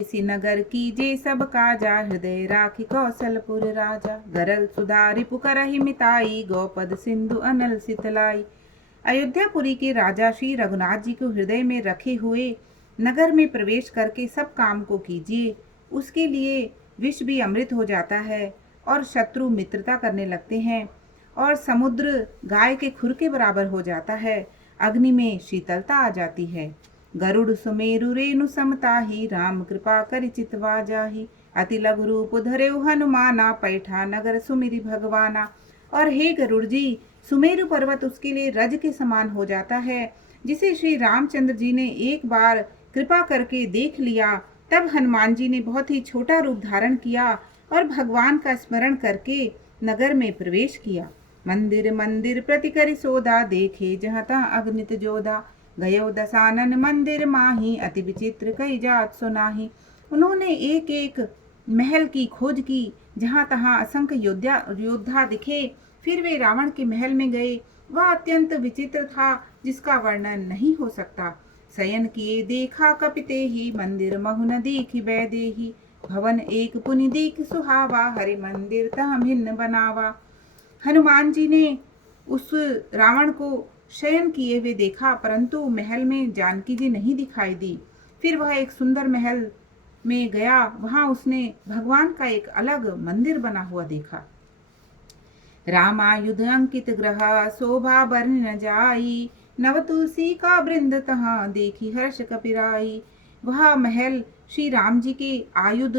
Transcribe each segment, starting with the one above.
इसी नगर कीजे सब काजा, हृदय राखी कौशलपुर राजा। गरल सुधा रिपु करहि मिताई, गौपद सिंधु अनल सितलाई। अयोध्यापुरी के राजा श्री रघुनाथ जी को हृदय में रखे हुए नगर में प्रवेश करके सब काम को कीजिए, उसके लिए विष भी अमृत हो जाता है और शत्रु मित्रता करने लगते हैं और समुद्र गाय के खुर के बराबर हो जाता है, अग्नि में शीतलता आ जाती है। गरुड़ सुमेरु रेणु समताही, राम कृपा करि चितवा जाही। अति लघु रूप धरेउ हनुमाना, पैठा नगर सुमिरि भगवाना। और हे गरुड़ जी, सुमेरु पर्वत उसके लिए रज के समान हो जाता है, जिसे श्री रामचंद्र जी ने एक बार कृपा करके देख लिया। तब हनुमान जी ने बहुत ही छोटा रूप धारण किया और भगवान का स्मरण करके नगर में प्रवेश किया। मंदिर मंदिर प्रति करि सोधा, देखे जहाँ तहाँ अगणित जोधा। गयो दसानन मंदिर माही, अति विचित्र कई जात सुनाही। उन्होंने एक एक महल की खोज की, जहाँ तहाँ असंख्य योद्धा दिखे। फिर वे रावण के महल में गए। वह अत्यंत विचित्र था, जिसका वर्णन नहीं हो सकता। शयन किए देखा कपिते ही, मंदिर महु न देखी बैदेही। भवन एक पुनि देख सुहावा, हरि मंदिर तह भिन्न बनावा। हनुमान जी ने उस रावण को शयन किए हुए देखा, परंतु महल में जानकी जी नहीं दिखाई दी। फिर वह एक सुंदर महल में गया, वहां उसने भगवान का एक अलग मंदिर बना हुआ देखा। रामायुध अंकित ग्रह, शोभा बरन न जाई। नव तुलसी का वृंद तहाँ, देखी हर्ष कपिराई। वह महल श्री राम जी के आयुध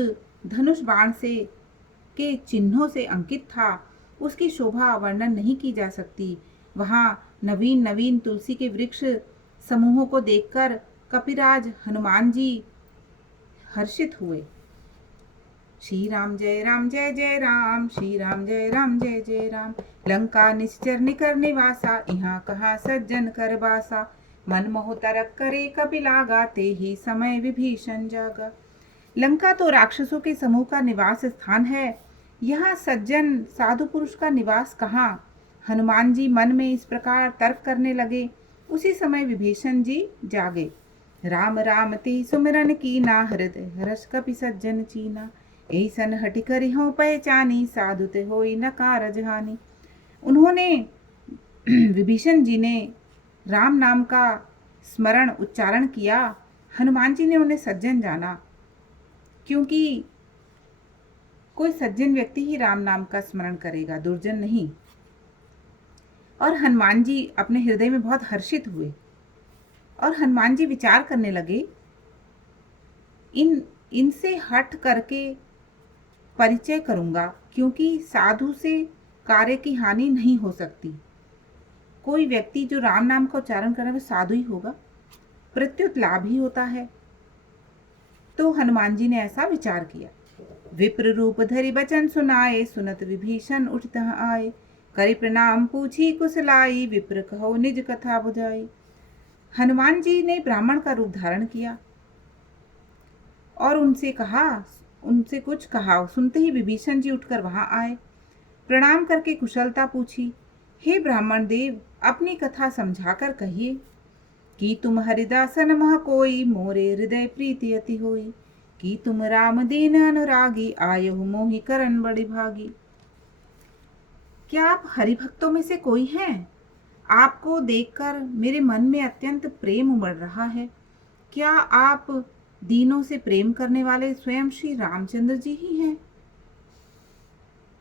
धनुष बाण से के चिन्हों से अंकित था। उसकी शोभा वर्णन नहीं की जा सकती। वहां नवीन नवीन तुलसी के वृक्ष समूहों को देखकर कपिराज हनुमान जी हर्षित हुए। श्री राम जय जय राम, श्री राम जय जय राम। लंका निश्चर निकर निवासा, यहाँ कहा सज्जन कर बासा। मन मोह तरक करे कपिलागा, ते ही समय विभीषण जागा। लंका तो राक्षसों के समूह का निवास स्थान है, यहाँ सज्जन साधु पुरुष का निवास कहाँ। हनुमान जी मन में इस प्रकार तर्क करने लगे। उसी समय विभीषण जी जागे। राम राम ते सुमिरन कीना, हृदय हर्ष कपि सज्जन चीना। ऐसन हटि करि हों पहचानी, साधु ते होई न कारज हानि। उन्होंने विभीषण जी ने राम नाम का स्मरण उच्चारण किया। हनुमान जी ने उन्हें सज्जन जाना, क्योंकि कोई सज्जन व्यक्ति ही राम नाम का स्मरण करेगा, दुर्जन नहीं। और हनुमान जी अपने हृदय में बहुत हर्षित हुए और हनुमान जी विचार करने लगे, इनसे हट करके परिचय करूंगा, क्योंकि साधु से कार्य की हानि नहीं हो सकती। कोई व्यक्ति जो राम नाम का उच्चारण करे वो साधु ही होगा, प्रत्युत लाभ ही होता है। तो हनुमान जी ने ऐसा विचार किया। विप्र रूप धरि बचन सुनाए, सुनत विभीषण उठत आए। करि प्रणाम पूछी कुशलाई, विप्र कहो निज कथा बुझाई। हनुमान जी ने ब्राह्मण का रूप धारण किया और उनसे कुछ कहा। सुनते ही विभीषण जी उठकर वहां आए, प्रणाम करके कुशलता पूछी। हे ब्राह्मण देव, अपनी कथा समझाकर कहिए कि तुम हरिदासन मह कोई, मोरे हृदय प्रीति अति होई। कि तुम राम दीन अनुरागी, आयहु मोहि करन बड़ी भागी। क्या आप हरिभक्तों में से कोई हैं? आपको देखकर मेरे मन में अत्यंत प्रेम उमड़ रहा है। क्या आप दीनों से प्रेम करने वाले स्वयं श्री रामचंद्र जी ही हैं?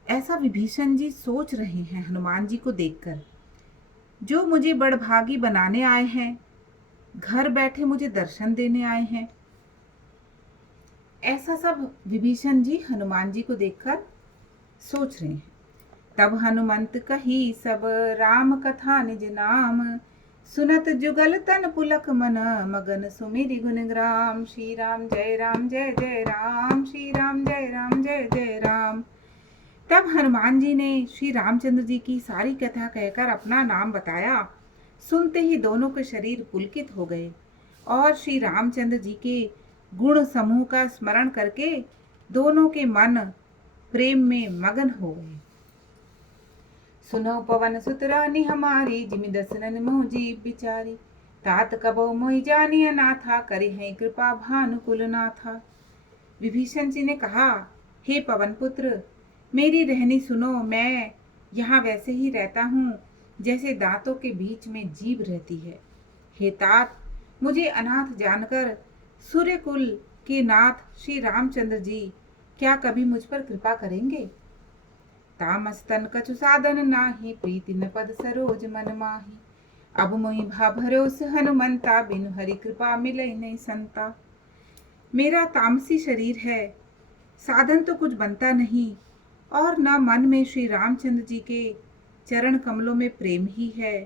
ऐसा विभीषण जी सोच रहे हैं हनुमान जी को देखकर, जो मुझे बड़भागी बनाने आए हैं, घर बैठे मुझे दर्शन देने आए हैं। ऐसा सब विभीषण जी हनुमान जी को देखकर सोच रहे हैं। तब हनुमंत कही सब राम कथा निज नाम, सुनत जुगल तन पुलक मन, मगन सुमिरि गुणग्राम। श्री राम जय जय राम, श्री राम जय जय राम। तब हनुमान जी ने श्री रामचंद्र जी की सारी कथा कहकर अपना नाम बताया। सुनते ही दोनों के शरीर पुलकित हो गए और श्री रामचंद्र जी के गुण समूह का स्मरण करके दोनों के मन प्रेम में मगन हो गए। सुनो पवन सुत रानी हमारी, जिमि दसरन मोह जीव बिचारी। तात कबो मोहि जानिय नाथा, करि हैं कृपा भानुकुल नाथा। विभीषण जी ने कहा, हे पवन पुत्र, मेरी रहनी सुनो। मैं यहाँ वैसे ही रहता हूँ जैसे दांतों के बीच में जीभ रहती है। हे तात, मुझे अनाथ जानकर सूर्यकुल के नाथ श्री रामचंद्र जी क्या कभी मुझ पर कृपा करेंगे? तामस्तन कछु साधन नाही, प्रीति न पद सरोज मन माही। अब मोहि भा भरोस हनुमंता, बिनु हरि कृपा मिले नहीं संता। मेरा तामसी शरीर है, साधन तो कुछ बनता नहीं, और न मन में श्री रामचंद्र जी के चरण कमलों में प्रेम ही है।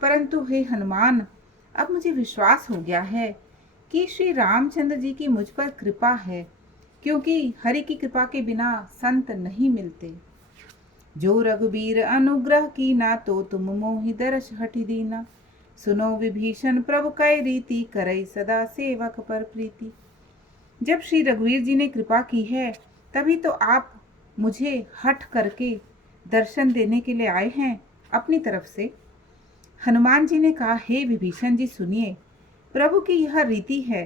परंतु हे हनुमान, अब मुझे विश्वास हो गया है कि श्री रामचंद्र जी की मुझ पर कृपा है, क्योंकि हरि की कृपा के बिना संत नहीं मिलते। जो रघुबीर अनुग्रह कीना, तो तुम मोहि दर्श हठि दीना। सुनो विभीषण प्रभु कै रीति, करई सदा सेवक पर प्रीति। जब श्री रघुवीर जी ने कृपा की है, तभी तो आप मुझे हठ करके दर्शन देने के लिए आए हैं अपनी तरफ से। हनुमान जी ने कहा, हे विभीषण जी सुनिए, प्रभु की यह रीति है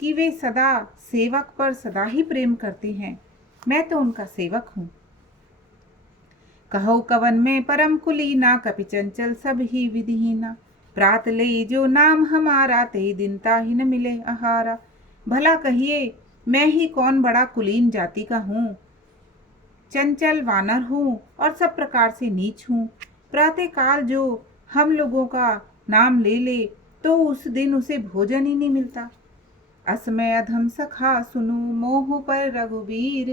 कि वे सदा सेवक पर सदा ही प्रेम करते हैं। मैं तो उनका सेवक हूँ। कहो कवन में परम कुलीना, कपि चंचल सब ही विधिहीना। प्रात ले जो नाम हमारा, ते दिन ताहि न मिले आहारा। भला कहिए, मैं ही कौन बड़ा कुलीन जाति का हूँ, चंचल वानर हूँ और सब प्रकार से नीच हूँ। प्रातः काल जो हम लोगों का नाम ले ले, तो उस दिन उसे भोजन ही नहीं मिलता। असमय अधम सखा सुनु, मोह पर रघुवीर।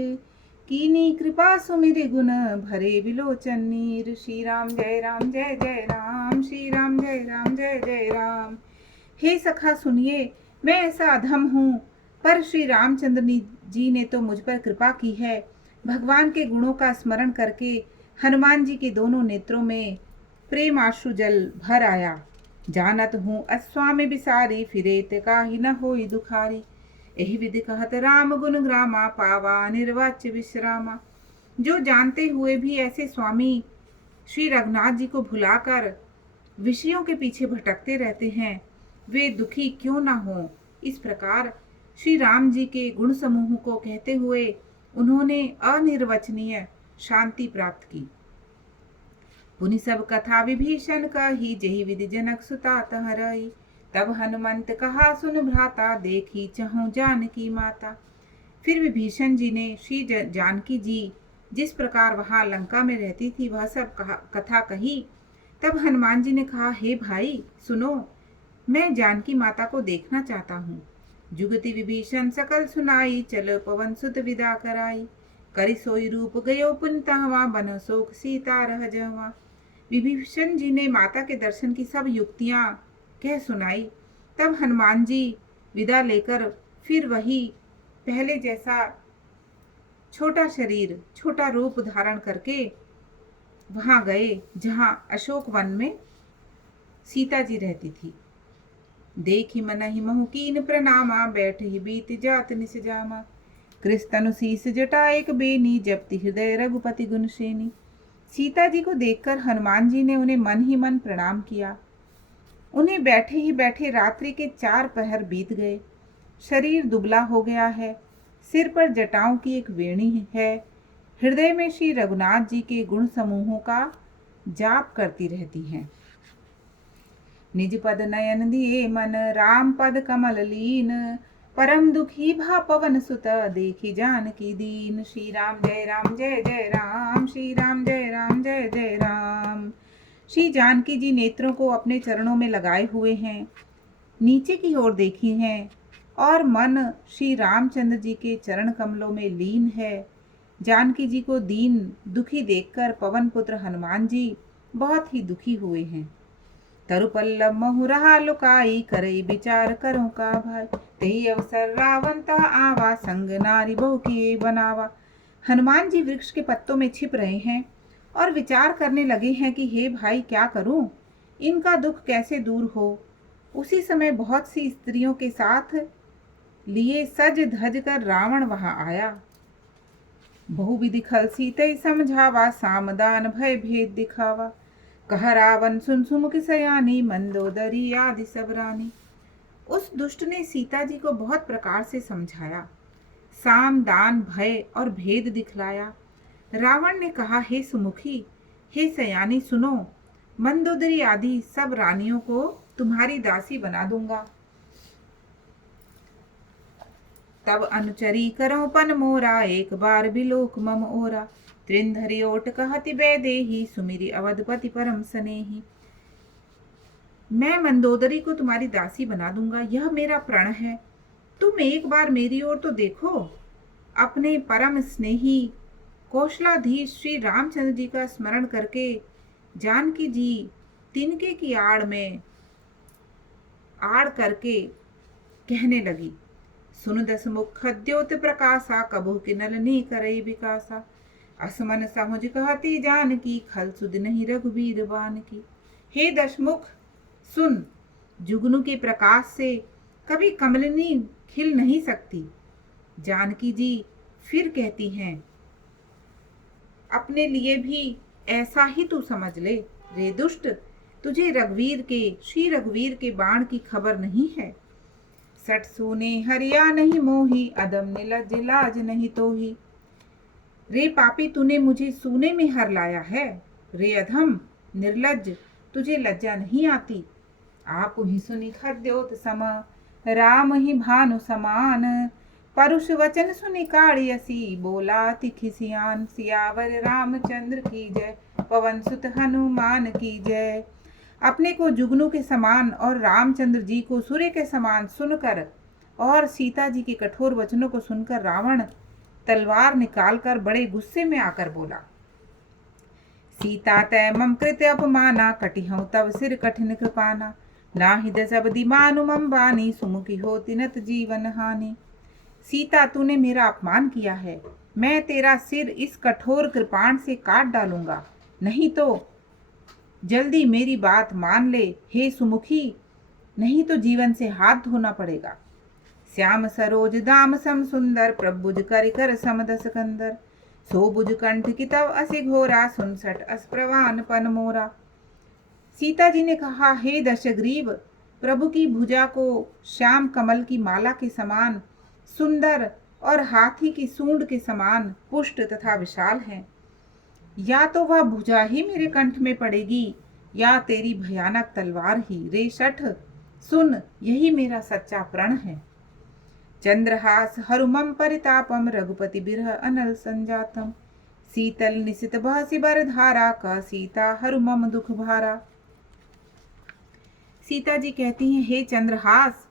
कीनी कृपा सुमिर गुण, भरे विलोचन नीर। श्री राम जय राम जय जय राम, श्री राम जय राम जय जय राम। हे सखा सुनिए, मैं ऐसा अधम हूँ, पर श्री रामचंद्र जी ने तो मुझ पर कृपा की है। भगवान के गुणों का स्मरण करके हनुमान जी के दोनों नेत्रों में प्रेम आश्रु जल भर आया। जानत हूँ अस्वामी बिसारी, फिरे ते काहि न होई दुखारी। एहि विधि कहत राम गुण ग्रामा, पावा निर्वाच्य विश्रामा। जो जानते हुए भी ऐसे स्वामी श्री रघुनाथ जी को भुलाकर विषयों के पीछे भटकते रहते हैं, वे दुखी क्यों ना हो। इस प्रकार श्री राम जी के गुण समूह को कहते हुए उन्होंने अनिर्वचनीय शांति प्राप्त की। पुनि सब कथा विभीषण कही, जेहि विधि जनक सुता तह रही। तब हनुमंत कहा सुन भ्राता, देखी चहु जानकी माता। फिर विभीषण जी ने श्री जानकी जी जिस प्रकार वहां लंका में रहती थी वह सब कथा कही। तब हनुमान जी ने कहा, हे भाई सुनो, मैं जानकी माता को देखना चाहता हूँ। जुगति विभीषण सकल सुनाई, चलो पवन सुत विदा कराई। करि सोई रूप गयो पुन तहवा, बन शोक सीता रह जहवा। विभीषण जी ने माता के दर्शन की सब युक्तियां कह सुनाई। तब हनुमान जी विदा लेकर फिर वही पहले जैसा छोटा शरीर, छोटा रूप धारण करके वहां गए जहां अशोक वन में सीता जी रहती थी। देखी मनहि महु कीन प्रणामा, बैठ ही बीत जात निस जामा। कृस्तनु शीस जटा एक बेनी, जपति हृदय रघुपति गुण सेनी। सीता जी को देखकर हनुमान जी ने उन्हें मन ही मन प्रणाम किया। उन्हें बैठे ही बैठे रात्रि के 4 पहर बीत गए। शरीर दुबला हो गया है, सिर पर जटाओं की एक वेणी है, हृदय में श्री रघुनाथ जी के गुण समूहों का जाप करती रहती हैं। निज पद नयन दिए मन, राम पद कमल लीन। परम दुखी भा पवन सुत, देखी जानकी दीन। श्री राम जय राम जय जय राम, श्री राम जय राम जय जय राम। श्री जानकी जी नेत्रों को अपने चरणों में लगाए हुए हैं, नीचे की ओर देखी हैं और मन श्री रामचंद्र जी के चरण कमलों में लीन है। जानकी जी को दीन दुखी देखकर पवन पुत्र हनुमान जी बहुत ही दुखी हुए हैं। तरुपल्लव महु रहा लुकाई, करई विचार करो का भाई। तेहि अवसर रावण तह आवा, संग नारी बहु किए बनावा। हनुमान जी वृक्ष के पत्तों में छिप रहे हैं और विचार करने लगे हैं कि हे भाई क्या करूं, इनका दुख कैसे दूर हो। उसी समय बहुत सी स्त्रियों के साथ लिए सज धज कर रावण वहां आया। बहुविधि खल सीतै समझावा, सामदान भय भेद दिखावा। कह रावण सुन सुमुख सयानी, मंदोदरी आदि सब रानी। उस दुष्ट ने सीता जी को बहुत प्रकार से समझाया, साम दान भय और भेद दिखलाया। रावण ने कहा, हे सुमुखी, हे सयानी सुनो, मंदोदरी आदि सब रानियों को तुम्हारी दासी बना दूंगा। तब अनुचरी करो पन मोरा, एक बार बिलोक मम ओरा। त्रिंधरी ओट कहति बैदेही, सुमिरी अवधपति परम स्नेही। मैं मंदोदरी को तुम्हारी दासी बना दूंगा, यह मेरा प्रण है। तुम एक बार मेरी ओर तो देखो। अपने परम स्नेही कौशलाधीश श्री रामचंद्र जी का स्मरण करके जानकी जी तिनके की आड़ करके कहने लगी, सुन दस मुख खद्योत प्रकाशा, कबहु किनल नी करई विकासा। असमन समुझ कहती जानकी, खल सुध नहीं रघुबीर बान की। हे दशमुख सुन, जुगनू के प्रकाश से कभी कमलिनी खिल नहीं सकती। जानकी जी फिर कहती हैं, अपने लिए भी ऐसा ही तू समझ ले। रे दुष्ट, तुझे श्री रघुवीर के बाण की खबर नहीं है। सट सूने हरिया नहीं मोही, अदम निलज लाज नहीं तोही। रे पापी, तूने मुझे सूने में हर लाया है। रे अधम निर्लज, तुझे लज्जा नहीं आती। आप ही सुनी खद्योत सम, राम ही भानु समान। परुष वचन सुनि काढ़ियसी, बोला तिखि सियान। सियावर रामचंद्र की जय, पवन सुत हनुमान की जय। अपने को जुगनू के समान और रामचंद्र जी को सूर्य के समान सुनकर और सीता जी के कठोर वचनों को सुनकर रावण तलवार निकालकर बड़े गुस्से में आकर बोला, सीता तय मम कृत्य अपमाना, कटिहऊँ तब सिर कठिन कृपाना। नाहि दशबदि मानु मम बानी, सुमुखी होति नत जीवन हानि। सीता, तूने मेरा अपमान किया है, मैं तेरा सिर इस कठोर कृपाण से काट डालूंगा। नहीं तो जल्दी मेरी बात मान ले हे सुमुखी, नहीं तो जीवन से हाथ धोना पड़ेगा। श्याम सरोज दाम सम सुंदर, प्रभुज कर कर समदस कंदर। सो बुज कंठ की तव असि घोरा, सुनसठ अस प्रवान पन मोरा। सीता जी ने कहा, हे दशग्रीव, प्रभु की भुजा को श्याम कमल की माला के समान सुंदर और हाथी की सूंड के समान पुष्ट तथा विशाल है। या तो वह भुजा ही मेरे कंठ में पड़ेगी या तेरी भयानक तलवार ही। रे शठ सुन, यही मेरा सच्चा प्रण है। चंद्रहास हरुमम परितापम, रघुपति बिरह अनल संजातम। शीतल निशित बहसि बर धारा, का सीता हरुमम दुख भारा। सीता जी कहती हैं, हे चंद्रहास,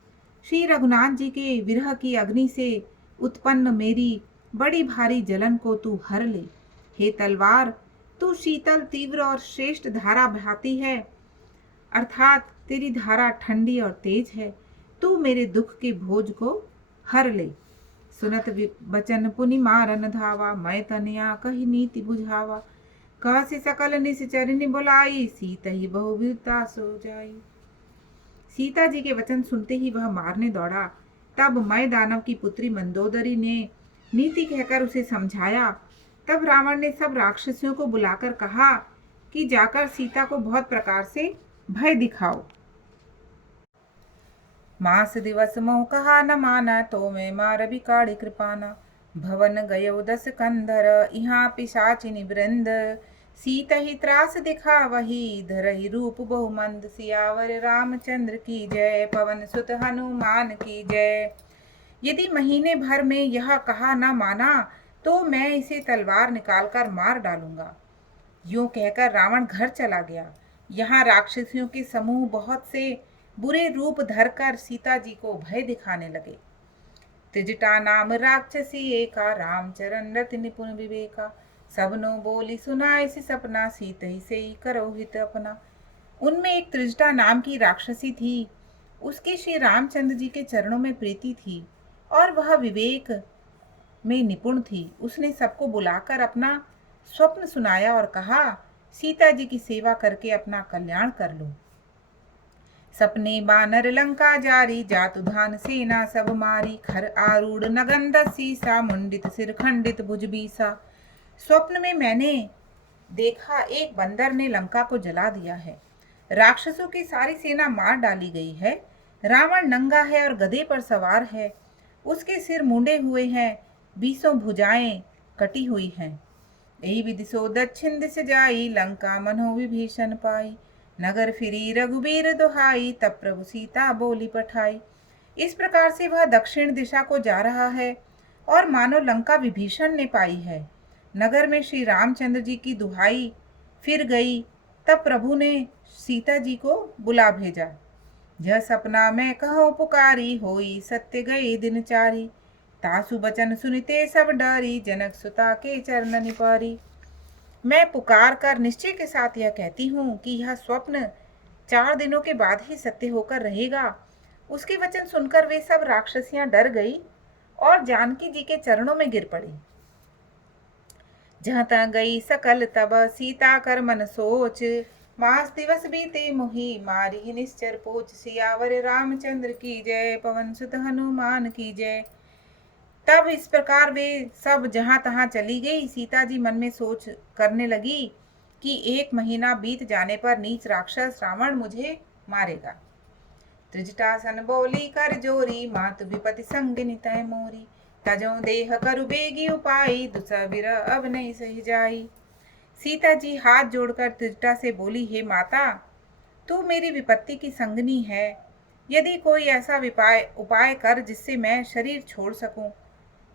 श्री रघुनाथ जी के विरह की अग्नि से उत्पन्न मेरी बड़ी भारी जलन को तू हर ले। हे तलवार, तू शीतल तीव्र और श्रेष्ठ धारा बहाती है, अर्थात तेरी धारा ठंडी और तेज है। तू मेरे दुख के बोझ को हर ले। सुनत बचन पुनि मारन धावा, मैं तनया कही नीति बुझावा। कहसि सकल निश्चरनि बुलाई, सीता ही बहुवीरता सो जाई। सीता जी के वचन सुनते ही वह मारने दौड़ा। तब मैं दानव की पुत्री मंदोदरी ने नीति कहकर उसे समझाया। तब रावण ने सब राक्षसियों को बुलाकर कहा कि जाकर सीता को बहुत प्रकार से भय दिखाओ। मास दिवस मोह कहा न माना, तो मैं मार बिकाड़ी कृपाना। भवन गयो दस कंधर, यहाँ पिशाचिनी वृंद। सीता ही त्रास दिखा वही, धरहि रूप बहुमंद। सियावर रामचंद्र की जय, पवन सुत हनुमान की जय। यदि महीने भर में यह कहा न माना तो मैं इसे तलवार निकालकर मार डालूंगा। यूं कहकर रावण घर चला गया। यहाँ राक्षसियों के समूह बहुत से बुरे रूप धरकर सीता जी को भय दिखाने लगे। त्रिजटा नाम राक्षसी एका, रामचरण रति निपुण विवेका। सबनो बोली सुनाए सि सपना, सीत ही से करो हित अपना। उनमें एक त्रिजटा नाम की राक्षसी थी। उसकी श्री रामचंद्र जी के चरणों में प्रीति थी और वह विवेक में निपुण थी। उसने सबको बुलाकर अपना स्वप्न सुनाया और कहा, सीता जी की सेवा करके अपना कल्याण कर लो। सपने बानर लंका जारी, जातु धान सेना सब मारी। खर आरूढ़ नगन सीसा, मुंडित सिर खंडित भुज बीसा। स्वप्न में मैंने देखा एक बंदर ने लंका को जला दिया है। राक्षसों की सारी सेना मार डाली गई है। रावण नंगा है और गधे पर सवार है। उसके सिर मुंडे हुए हैं, बीसों भुजाएं कटी हुई हैं। यही विधि सो दक्षिण दिश जाई, लंका मनो विभीषण पाई। नगर फिरी रघुबीर दुहाई, तब प्रभु सीता बोली पठाई। इस प्रकार से वह दक्षिण दिशा को जा रहा है और मानो लंका विभीषण ने पाई है। नगर में श्री रामचंद्र जी की दुहाई फिर गई, तब प्रभु ने सीता जी को बुला भेजा। यह सपना मैं कहो पुकारी, होई सत्य गए दिन चारी। तासु बचन सुनते सब डरी, जनक सुता के चरण निपारी। मैं पुकार कर निश्चय के साथ यह कहती हूँ कि यह स्वप्न 4 दिनों के बाद ही सत्य होकर रहेगा। उसके वचन सुनकर वे सब राक्षसियां डर गई और जानकी जी के चरणों में गिर पड़ी। जहाँ तहाँ गई सकल तब, सीता कर मन सोच। मास दिवस बीते मुहि, मारी निश्चर पोच। सियावर रामचंद्र की जय, पवन सुत हनुमान की जय। तब इस प्रकार वे सब जहाँ तहाँ चली गई। सीता जी मन में सोच करने लगी कि 1 महीना बीत जाने पर नीच राक्षस रावण मुझे मारेगा। त्रिजटासन बोली कर जोरी, मातु विपति संग नितय मोरी। तजो देह करु बेगी उपाई, दुसविर अब नहीं सही जाई। सीता जी हाथ जोड़कर त्रिजटा से बोली, हे माता, तू मेरी विपत्ति की संगनी है। यदि कोई ऐसा उपाय कर जिससे मैं शरीर छोड़ सकूं।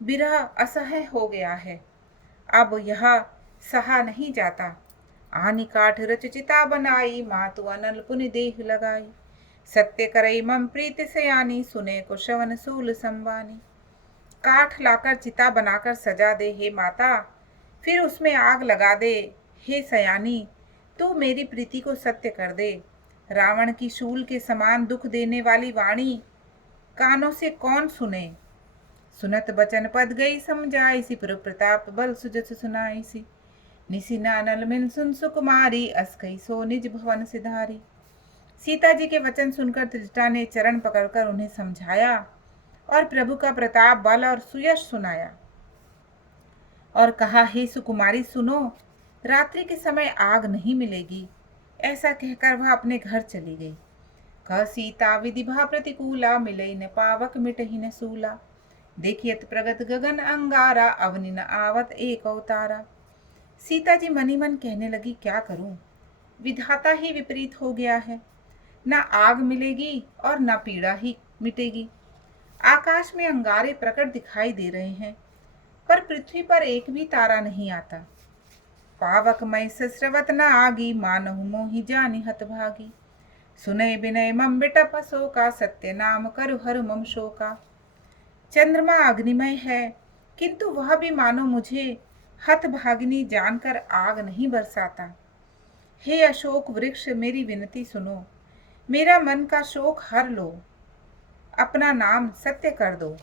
विरह असह्य हो गया है, अब यह सहा नहीं जाता। आनी काठ रचिता बनाई, मातु अनल पुनि देह लगाई। सत्य करई मम प्रीति सयानी, सुने को श्रवण सूल संवानी। काठ लाकर चिता बनाकर सजा दे हे माता, फिर उसमें आग लगा दे हे सयानी। तू मेरी प्रीति को सत्य कर दे। रावण की शूल के समान दुख देने वाली वाणी कानों से कौन सुने। सुनत बचन पद गई समझाई, सी प्रताप बल सुजस सुनाई सी। निसी नानल मिन सुन सुकुमारी, अस्कई सो निज भवन सिधारी। सीता जी के वचन सुनकर त्रिजटा ने चरण पकड़कर उन्हें समझाया और प्रभु का प्रताप, बल और सुयश सुनाया और कहा, हे सुकुमारी सुनो, रात्रि के समय आग नहीं मिलेगी। ऐसा कहकर वह अपने घर चली गई। कह सीता विधिभा प्रतिकूला, मिलई न पावक मिटहि न सूला। देखियत प्रगत गगन अंगारा, अवनि न आवत एक अवतारा। सीता जी मनी मन कहने लगी, क्या करूं, विधाता ही विपरीत हो गया है। न आग मिलेगी और न पीड़ा ही मिटेगी। आकाश में अंगारे प्रकट दिखाई दे रहे हैं, पर पृथ्वी पर एक भी तारा नहीं आता। पावक मई सस्रवत न आगी, मानहु मोहि जानि हतभागी। सुनय बिनय मम बिटप शोका, सत्य नाम करु हरु मम शोका। चंद्रमा अग्निमय है, किंतु वह भी मानो मुझे हतभागिनी जानकर आग नहीं बरसाता। हे अशोक वृक्ष, मेरी विनती सुनो, मेरा मन का शोक हर लो, अपना नाम सत्य कर दो।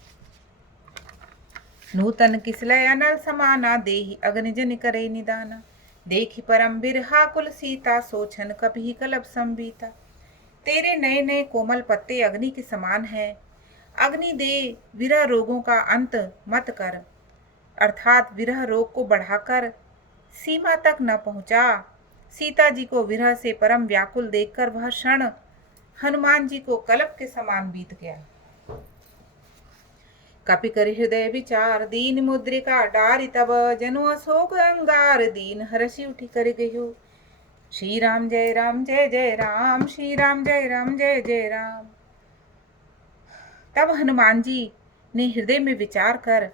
नूतन किसलय अनल समाना, देहि अग्नि जन करे निदाना। देखि परम बिरहा कुल सीता, सोचन कभी कलब संबीता। तेरे नए नए कोमल पत्ते अग्नि के समान है। अग्नि दे, विरह रोगों का अंत मत कर, अर्थात विरह रोग को बढ़ाकर सीमा तक न पहुंचा। सीता जी को विरह से परम व्याकुल देखकर वह क्षण हनुमान जी को कल्प के समान बीत गया। कपि कर हृदय विचार, दीन मुद्रिका डारि तब। जनु अशोक अंगार, दीन हरषि उठि कर गयो। श्री राम जय राम जय जय राम, श्री राम जय राम जय जय राम। तब हनुमान जी ने हृदय में विचार कर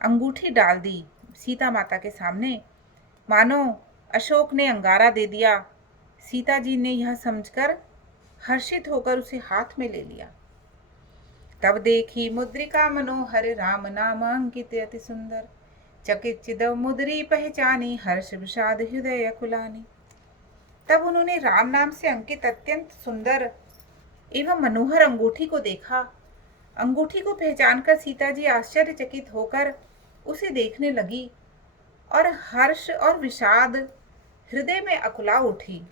अंगूठी डाल दी सीता माता के सामने, मानो अशोक ने अंगारा दे दिया। सीता जी ने यह समझकर हर्षित होकर उसे हाथ में ले लिया। तब देखी मुद्रिका मनोहर, राम नाम अंकित अति सुंदर। चकित चिदव मुद्री पहचानी, हर्ष विषाद हृदय कुलानी। तब उन्होंने राम नाम से अंकित अत्यंत सुंदर एवं मनोहर अंगूठी को देखा। अंगूठी को पहचानकर सीता जी आश्चर्यचकित होकर उसे देखने लगी और हर्ष और विषाद हृदय में अकुला उठी।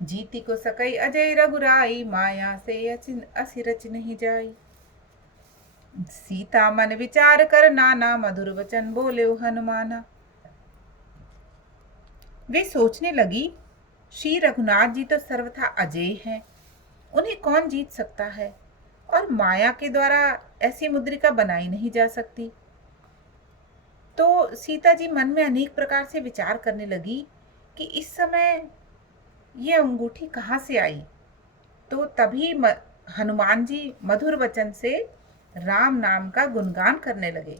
जीती को सकई अजय रघुराई, माया से असिरच नहीं जाई। सीता मन विचार कर नाना, मधुर वचन बोले हनुमाना। वे सोचने लगी, श्री रघुनाथ जी तो सर्वथा अजय हैं, उन्हें कौन जीत सकता है, और माया के द्वारा ऐसी मुद्रिका बनाई नहीं जा सकती। तो सीता जी मन में अनेक प्रकार से विचार करने लगी कि इस समय ये अंगूठी कहाँ से आई। तो तभी हनुमान जी मधुर वचन से राम नाम का गुणगान करने लगे।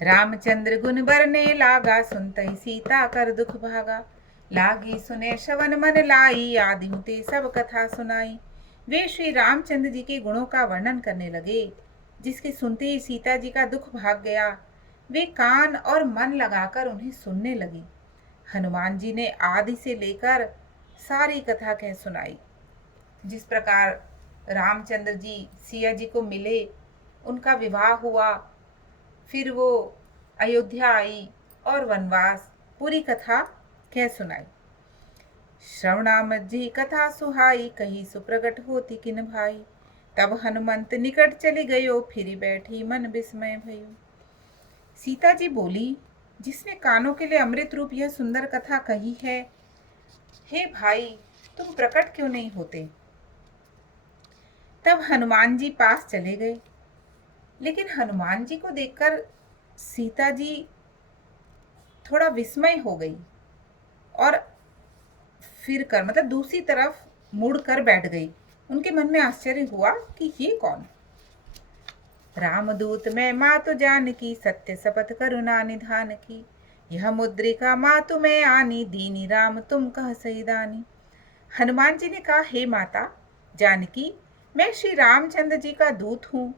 रामचंद्र गुण बरने लागा, सुनतई सीता कर दुख भागा। लागी सुने श्रवण मन लाई, आदिम ते सब कथा सुनाई। वे श्री रामचंद्र जी के गुणों का वर्णन करने लगे, जिसके सुनते ही सीता जी का दुख भाग गया। वे कान और मन लगाकर उन्हें सुनने लगी। हनुमान जी ने आदि से लेकर सारी कथा कह सुनाई। जिस प्रकार रामचंद्र जी सिया जी को मिले, उनका विवाह हुआ, फिर वो अयोध्या आई और वनवास, पूरी कथा कह सुनाई। श्रवणामत जी कथा सुहाई, कही सुप्रगट होती किन भाई। तब हनुमंत निकट चली गयो, फिर बैठी मन विस्मय भयो। सीता जी बोली, जिसने कानों के लिए अमृत रूप यह सुंदर कथा कही है, हे भाई तुम प्रकट क्यों नहीं होते। तब हनुमान जी पास चले गए, लेकिन हनुमान जी को देखकर सीता जी थोड़ा विस्मय हो गई और फिर कर मतलब दूसरी तरफ मुड़ कर बैठ गई। उनके मन में आश्चर्य हुआ कि ये कौन। रामदूत मैं मातु जानकी, सत्य शपथ करुणा निधान की। यह मुद्रिका मातु मैं आनी, दीनी राम तुम कह सही दानी। हनुमान जी ने कहा, हे माता जानकी, मैं श्री रामचंद्र जी का दूत हूँ,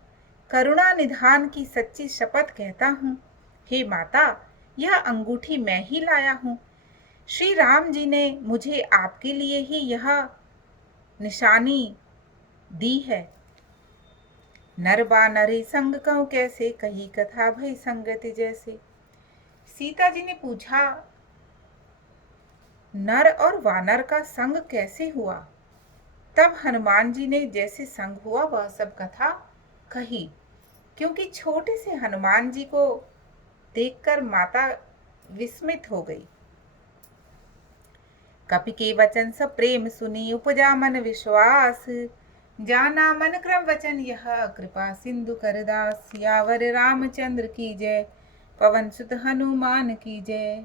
करुणा निधान की सच्ची शपथ कहता हूँ। हे माता, यह अंगूठी मैं ही लाया हूँ। श्री राम जी ने मुझे आपके लिए ही यह निशानी दी है। नर बानरी संग कहूँ कैसे, कही कथा भई संगति जैसे। सीता जी ने पूछा, नर और वानर का संग कैसे हुआ। तब हनुमान जी ने जैसे संग हुआ वह सब कथा कही, क्योंकि छोटे से हनुमान जी को देखकर माता विस्मित हो गई। कपि के वचन सब प्रेम सुनी, उपजा मन विश्वास। जाना मन क्रम वचन यह, कृपा सिंधु करदास। सियावर रामचंद्र की जय, पवन सुत हनुमान की जय।